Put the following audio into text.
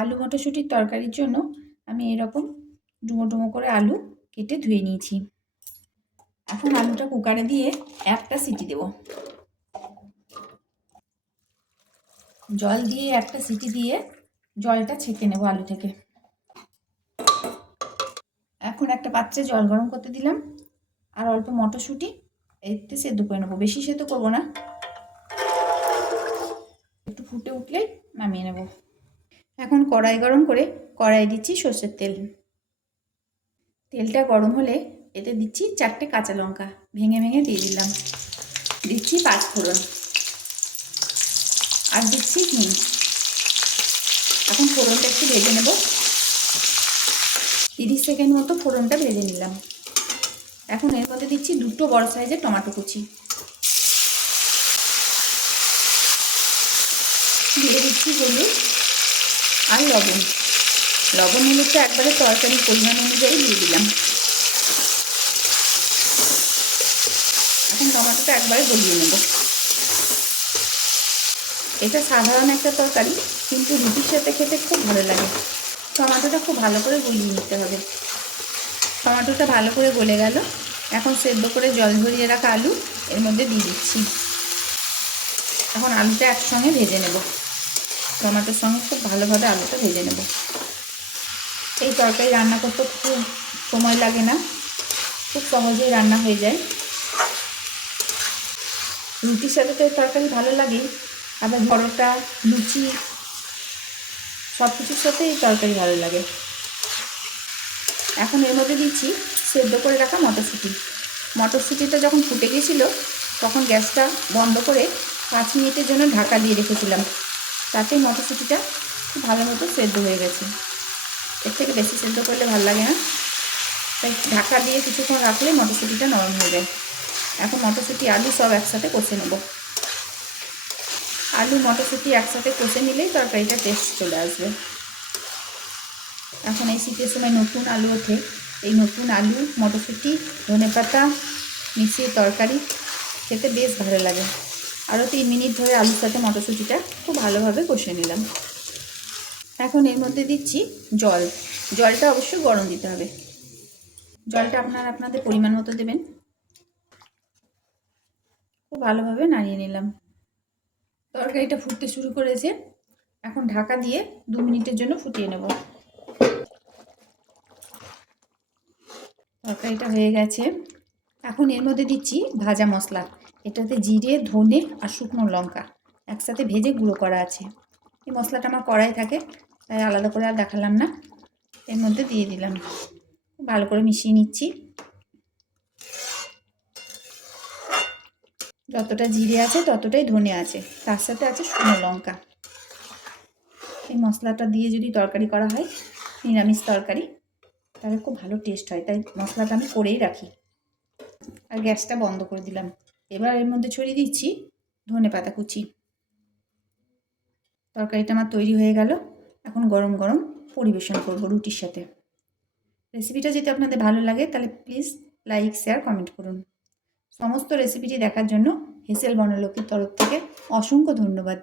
আলু মটরশুঁটির তরকারির জন্য আমি এরকম ডুমো ডুমো করে আলু কেটে ধুয়ে নিয়েছি। এখন আলুটা কুকারে দিয়ে একটা সিটি দেব। জল দিয়ে একটা সিটি দিয়ে জলটা ছেঁকে নেব আলু থেকে। এখন একটা পাত্রে জল গরম করতে দিলাম, আর অল্প মটরশুঁটি এতে সেদ্ধ করে নেবো। বেশি সেদ্ধ করবো না, একটু ফুটে উঠলেই নামিয়ে নেব। এখন কড়াই গরম করে কড়াই দিচ্ছি সর্ষের তেল। তেলটা গরম হলে এতে দিচ্ছি 4টে কাঁচা লঙ্কা ভেঙে ভেঙে দিয়ে দিলাম। দিচ্ছি 5 ফোড়ন আর দিচ্ছি হিং। এখন ফোড়নটা একটু ভেজে নেব। 30 সেকেন্ড মতো ফোড়নটা ভেজে নিলাম। এখন এর মধ্যে দিচ্ছি 2টো বড় সাইজের টমেটো কুচি, দিয়ে দিচ্ছি হলুদ আর লবণ। লবণ হলুদটা একবারে তরকারির পরিমাণ অনুযায়ী দিয়ে দিলাম। এখন টমেটোটা একবারে গলিয়ে নেব। এটা সাধারণ একটা তরকারি, কিন্তু রুটির সাথে খেতে খুব ভালো লাগে। টমেটোটা খুব ভালো করে গলিয়ে নিতে হবে। টমেটোটা ভালো করে গলে গেল। এখন সেদ্ধ করে জল ঝরিয়ে রাখা আলু এর মধ্যে দিয়ে দিচ্ছি। এখন আলুটা একসঙ্গে ভেজে নেব। টমেটোর সঙ্গে খুব ভালোভাবে আলুটা ভেজে নেব। এই তরকারি রান্না করতে খুব সময় লাগে না, খুব সহজেই রান্না হয়ে যায়। রুটির সাথে তো এই তরকারি ভালো লাগে, আবার পরোটা, লুচি সব কিছুর সাথে এই তরকারি ভালো লাগে। এখন এর মধ্যে দিচ্ছি সেদ্ধ করে রাখা মটরশুঁটি। মটরশুঁটিটা যখন ফুটে গিয়েছিল তখন গ্যাসটা বন্ধ করে 5 মিনিটের জন্য ঢাকা দিয়ে রেখেছিলাম। তাতে মটরশুঁটিটা খুব ভালো মতো সেদ্ধ হয়ে গেছে। এর থেকে বেশি সেদ্ধ করলে ভালো লাগে না, তাই ঢাকা দিয়ে কিছুক্ষণ রাখলে মটরশুঁটিটা নরম হয়ে যায়। এখন মটরশুঁটি আলু সব একসাথে কষে নেব। আলু মটরশুঁটি একসাথে কষে নিলেই তরকারিটা টেস্ট চলে আসবে। এখন এই শীতের সময় নতুন আলু ওঠে, এই নতুন আলু মটরশুঁটি ধনেপাতা মিশিয়ে তরকারি খেতে বেশ ভালো লাগে। আরও 3 মিনিট ধরে আলুর সাথে মটরশুঁটিটা খুব ভালোভাবে কষে নিলাম। এখন এর মধ্যে দিচ্ছি জল। জলটা অবশ্যই গরম দিতে হবে। জলটা আপনারা আপনাদের পরিমাণ মতো দেবেন। খুব ভালোভাবে নাড়িয়ে নিলাম। তরকারিটা ফুটতে শুরু করেছে। এখন ঢাকা দিয়ে 2 মিনিটের জন্য ফুটিয়ে নেব। তরকারিটা হয়ে গেছে। এখন এর মধ্যে দিচ্ছি ভাজা মশলা। এটাতে জিরে, ধনে আর শুকনো লঙ্কা একসাথে ভেজে গুঁড়ো করা আছে। এই মশলাটা আমার কড়াই থাকে, তাই আলাদা করে আর দেখালাম না। এর মধ্যে দিয়ে দিলাম, ভালো করে মিশিয়ে নিচ্ছি। যতটা জিরে আছে ততটাই ধনে আছে, তার সাথে আছে শুকনো লঙ্কা। এই মশলাটা দিয়ে যদি তরকারি করা হয়, নিরামিষ তরকারি, তাহলে খুব ভালো টেস্ট হয়। তাই মশলাটা আমি করেই রাখি। আর গ্যাসটা বন্ধ করে দিলাম। এবার এর মধ্যে ছড়িয়ে দিচ্ছি ধনেপাতা কুচি। তরকারিটা আমার তৈরি হয়ে গেল। এখন গরম গরম পরিবেশন করব রুটির সাথে। রেসিপিটা যদি আপনাদের ভালো লাগে তাহলে প্লিজ লাইক, শেয়ার, কমেন্ট করুন। সমস্ত রেসিপিটি দেখার জন্য হেসেল বনলক্ষ্মীর তরফ থেকে অসংখ্য ধন্যবাদ।